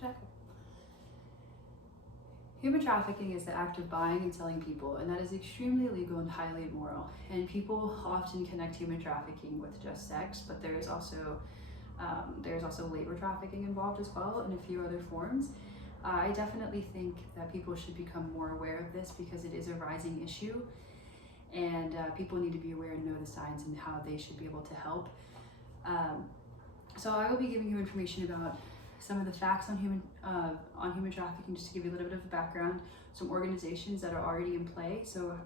Check. Human trafficking is the act of buying and selling people, and that is extremely illegal and highly immoral. And people often connect human trafficking with just sex, but there's also labor trafficking involved as well, and a few other forms. I definitely think that people should become more aware of this because it is a rising issue, and people need to be aware and know the signs and how they should be able to help. So I will be giving you information about some of the facts on human trafficking, just to give you a little bit of a background, some organizations that are already in play, so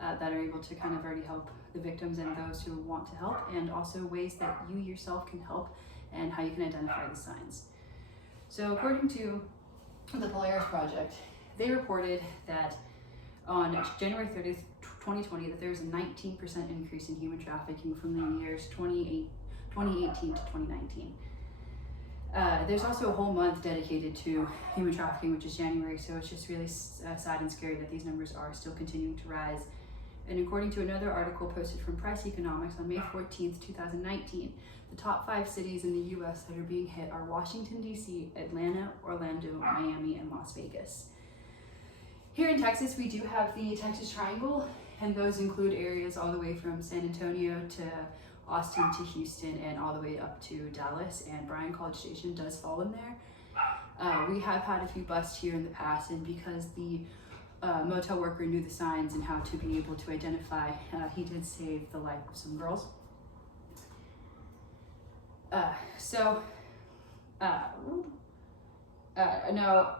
that are able to kind of already help the victims and those who want to help, and also ways that you yourself can help and how you can identify the signs. So according to the Polaris Project, they reported that on January 30th, 2020, that there's a 19% increase in human trafficking from the years 2018 to 2019. There's also a whole month dedicated to human trafficking, which is January, so it's just really sad and scary that these numbers are still continuing to rise. And according to another article posted from Price Economics on May 14th, 2019, the top 5 cities in the US that are being hit are Washington, D.C., Atlanta, Orlando, Miami, and Las Vegas. Here in Texas, we do have the Texas Triangle, and those include areas all the way from San Antonio to Austin to Houston and all the way up to Dallas, and Bryan College Station does fall in there. We have had a few busts here in the past, and because the motel worker knew the signs and how to be able to identify, he did save the life of some girls. Now,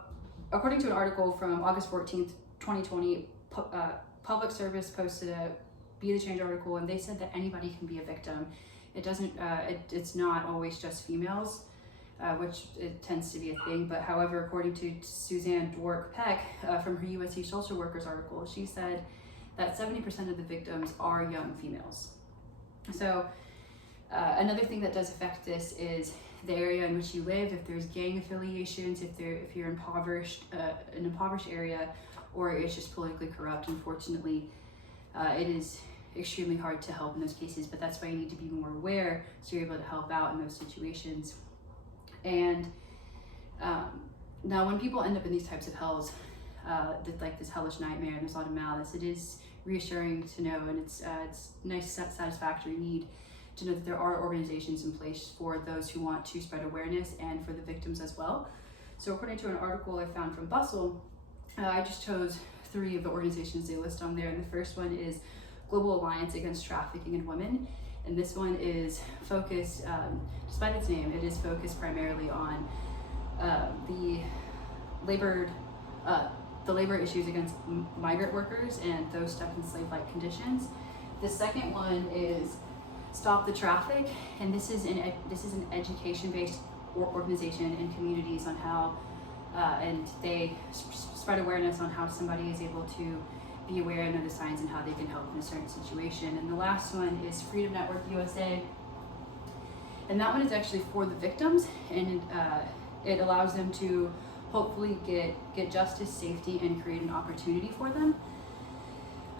according to an article from August 14th, 2020, Public Service posted a Be the Change article, and they said that anybody can be a victim. It doesn't, it's not always just females, which it tends to be a thing, but however, according to Suzanne Dwork-Peck from her USC Social Workers article, she said that 70% of the victims are young females. So another thing that does affect this is the area in which you live, if there's gang affiliations, if you're an impoverished area, or it's just politically corrupt. Unfortunately, it is extremely hard to help in those cases, but that's why you need to be more aware so you're able to help out in those situations. And now when people end up in these types of hells, like this hellish nightmare and there's a lot of malice, it is reassuring to know, and it's nice, satisfactory need to know that there are organizations in place for those who want to spread awareness and for the victims as well. So according to an article I found from Bustle, I just chose 3 of the organizations they list on there, and the first one is Global Alliance Against Trafficking in Women, and this one is focused, despite its name, it is focused primarily on the labor issues against migrant workers and those stuck in slave-like conditions. The second one is Stop the Traffic, and this is an education-based organization in communities on how, and they spread awareness on how somebody is able to be aware and know the signs and how they can help in a certain situation. And the last one is Freedom Network USA, and that one is actually for the victims, and it allows them to hopefully get justice, safety, and create an opportunity for them.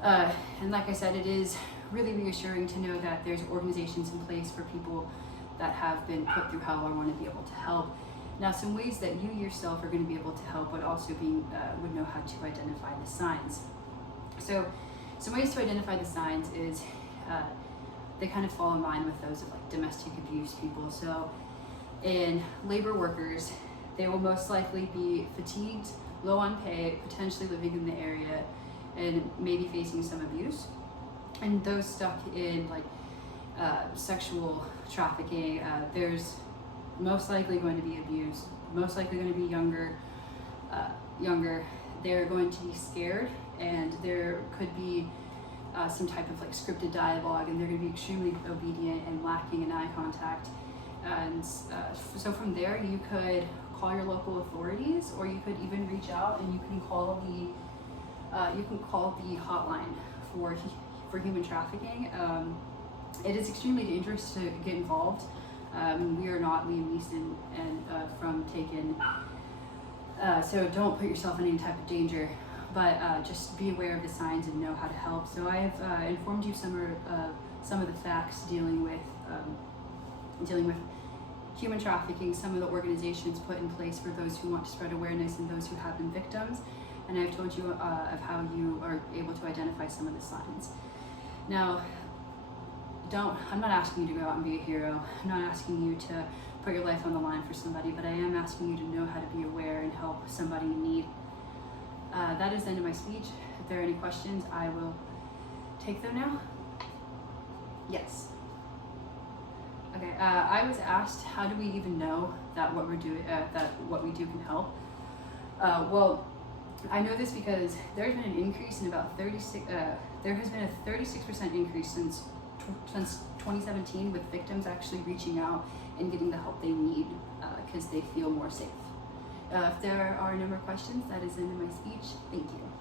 And like I said, it is really reassuring to know that there's organizations in place for people that have been put through hell or want to be able to help. Now, some ways that you yourself are going to be able to help would also be would know how to identify the signs. So some ways to identify the signs is they kind of fall in line with those of like domestic abuse people. So in labor workers, they will most likely be fatigued, low on pay, potentially living in the area, and maybe facing some abuse. And those stuck in like sexual trafficking, there's most likely going to be abuse, most likely going to be younger. They're going to be scared, and there could be some type of like scripted dialogue, and they're going to be extremely obedient and lacking in eye contact. And so from there, you could call your local authorities, or you could even reach out and you can call the hotline for human trafficking. It is extremely dangerous to get involved. We are not Liam Neeson and from Taken, so don't put yourself in any type of danger, but just be aware of the signs and know how to help. So I have informed you some of the facts dealing with dealing with human trafficking, some of the organizations put in place for those who want to spread awareness and those who have been victims. And I've told you of how you are able to identify some of the signs. Now, I'm not asking you to go out and be a hero. I'm not asking you to put your life on the line for somebody, but I am asking you to know how to be aware and help somebody in need. That is the end of my speech. If there are any questions, I will take them now. Yes. Okay, I was asked, how do we even know that what we're doing, that what we do can help? Well, I know this because there's been an increase in about 36. There has been a 36% increase since 2017 with victims actually reaching out and getting the help they need because they feel more safe. If there are no more questions, that is the end of my speech. Thank you.